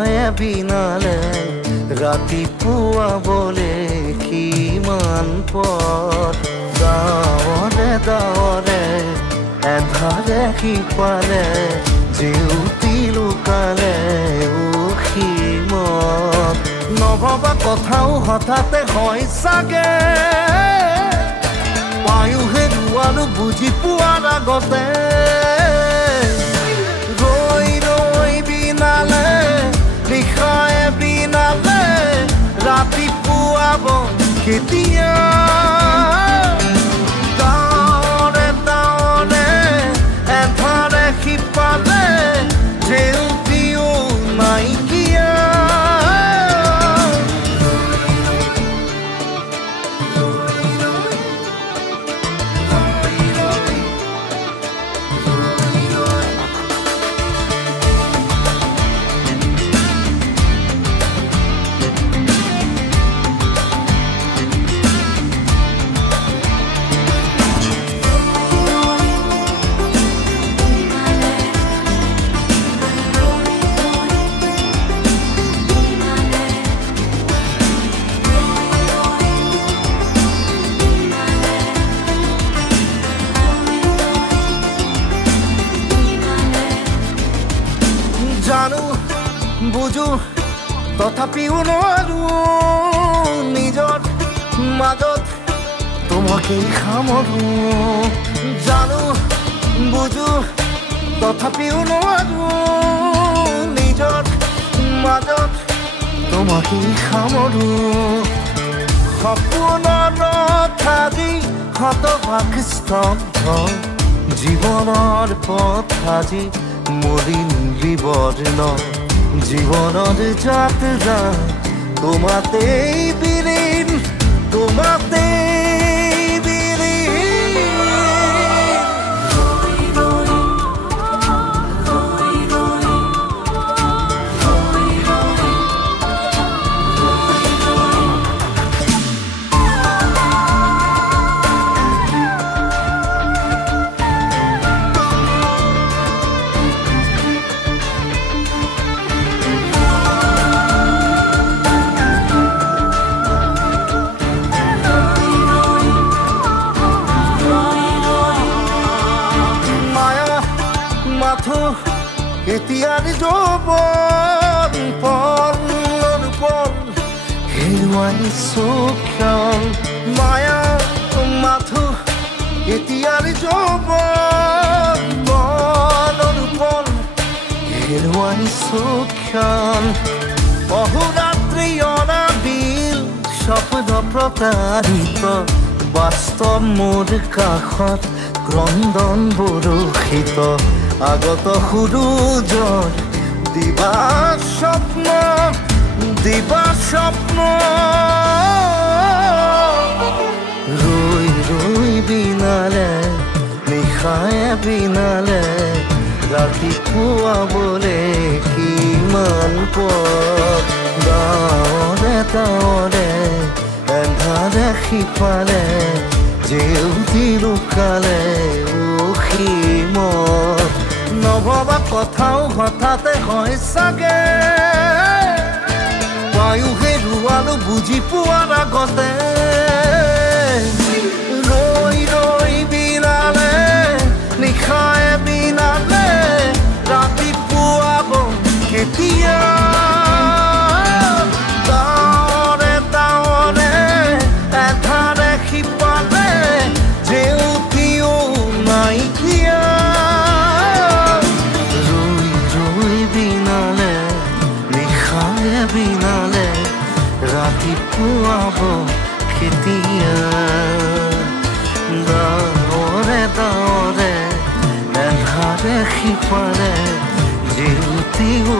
নিশায়ে বিনালে ৰাতিপুৱাবলে কিমান পথ দাৱৰে দাৱৰে এধাৰে সিপাৰে জেউতি লুকালে উসীমত নভবা কথাও হঠাতে হয় চাগে পায়ুহে ৰুৱালো বুজি পোৱাৰ আগতে ৰৈ ৰৈ বিনালে নিশায়ে বিনালে ৰাতিপুৱাব কেতিয়া দাৱৰে দাৱৰে এধাৰে সিপাৰে জেউতিও নাইকিয়া জানো বুজো তথাপিও নোৱাৰো নিজৰ মাজত তোমাকেই সামৰো জানো বুজো তথাপিও নোৱাৰো নিজৰ মাজত তোমাকেই সামৰো সপোনৰ ৰথাদি শতভাগ স্তব্ধ জীৱনৰ পথ আজি মলিন বিবৰ্ণ জীৱনৰ যাত্ৰা তোমাতেই বিলীন তোমাতেই বিলীন এতিয়াৰ যৌৱন পলৰ পল হেৰুৱাই চোখল মায়া মাথো এতিয়াৰ যৌৱন পলৰ পল হেৰুৱাই চোখল অহোৰাত্ৰি অনাবিল স্বপ্ন প্ৰতাৰিত বাস্তৱ মোৰ কাষত ক্ৰন্দন বৰষিত আগত সূৰুজৰ দিবা স্বপ্ন ৰৈ ৰৈ বিনালে নিশায়ে বিনালে ৰাতিপুৱাবলে কিমান পথ দাৱৰে দাৱৰে এধাৰে সিপাৰে জেউতি লুকালে উসীমত নভবা কথাও হঠাতে হয় চাগে পায়ুহে ৰুৱালো বুজি পোৱাৰ আগতে ৰৈ ৰৈ বিনালে নিশায়ে বিনালে ৰাতিপুৱাব কেতিয়া দাৱৰে দাৱৰে এধাৰে সিপাৰে জেউতিও নাইকিয়া বিনালে ৰাতিপুৱাব কেতিয়া দাৱৰে দাৱৰে এধাৰে সিপাৰে জেউতিও